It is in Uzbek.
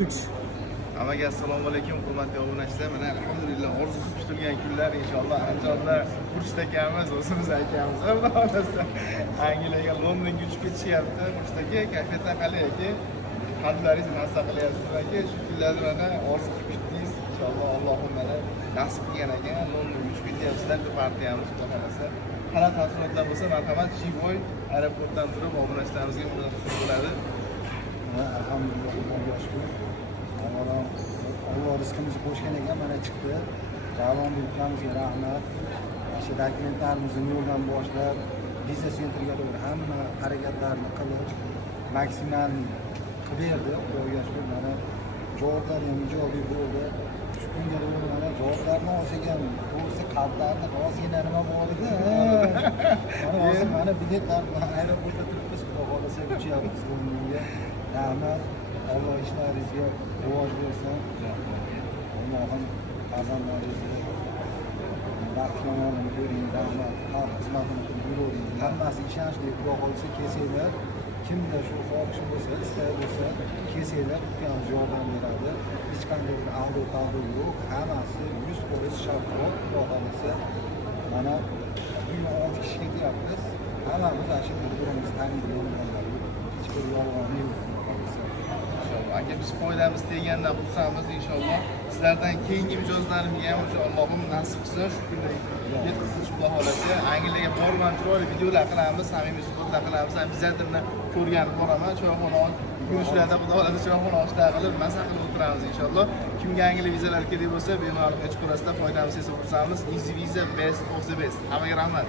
Hammaga assalomu alaykum, hurmatli obunachilar. Mana alhamdulillah orzu qilib kutilgan kunlar inshaalloh Andijonda Xurshid akamiz, o'zimiz akamiz Angliyaga, Londonga uchib ketishyapti. Xurshid aka, kayfiyatlar qalay aka? Qandaringiz mazza qilyapsiz aka? Shu kunlarda mana orzu qilib kutdingiz. Inshaalloh Allohim mana nasib qilgan ekan, Londonga uchib ketyapsizlar deb partiyamiz xudo xolasa. Qanaqa tafsilotlar bo'lsa, marhamat Jiboy aeroportdan turib obunachilarimizga murojaat bo'ladi. Alhamdulillah, Allohga shukr. Allah rizqimizni qo'shgan ekan, mana chiqdi. Ravon do'konimizga rahmat. Shu dokumentlarimizni yo'ldan boshlab, viza sentriga to'g'ri hamma harakatlarni qilib, maksimal qilib berdi. Xudoga shukr, mana javoblar ham ijobiy bo'ldi. Shu kunga to'g'ri mana javoblarni olsak, to'g'risi qalblarni ozgina nima bor edi. Mana hozir mana biletlar aeroportda turibmiz, xudo xolasa uchyapmiz Londonga. Rahmat. Allah ishlaringizga rivoj bersin. Allohim farzandlaringizni baxtli ko'ring, davlat xalq xizmatini qilib yuravering. Hammasi ishonchli, xudo xohlasa kelsanglar, kimda shu xohish bo'lsa, istak bo'lsa, kelsanglar, ukamiz yordam beradi. Hech qanday bir aldov-taldoq yo'q. Hammasi 100% shaffof, xudo xohlasa. Mana 6 kishi ketyapmiz. Hammamiz shu bir-birimizni taniydigan odamlar. Hech bir yolg'on yo'q. Aka biz foydamiz tegandan xursandmiz inshaalloh. Sizlardan keyingi mijozlarimga ham Allohim nasib qilsa shu kunga yetkazib xudo xolasa Angliyaga borman, chiroyli videolar qilamiz, samimiy suhbatlar qilamiz. Vizatimni ko'rganib boraman, choyxona yurishlarda xudo xolasa choyxona oshlar qilib maza qilib o'tiramiz inshaalloh. Kimga Angliya vizalari kerak bo'lsa, bemalol hech ko'rasizlar, foydamiz esa xursandmiz. Easy Visa best of the best. Hammaga rahmat.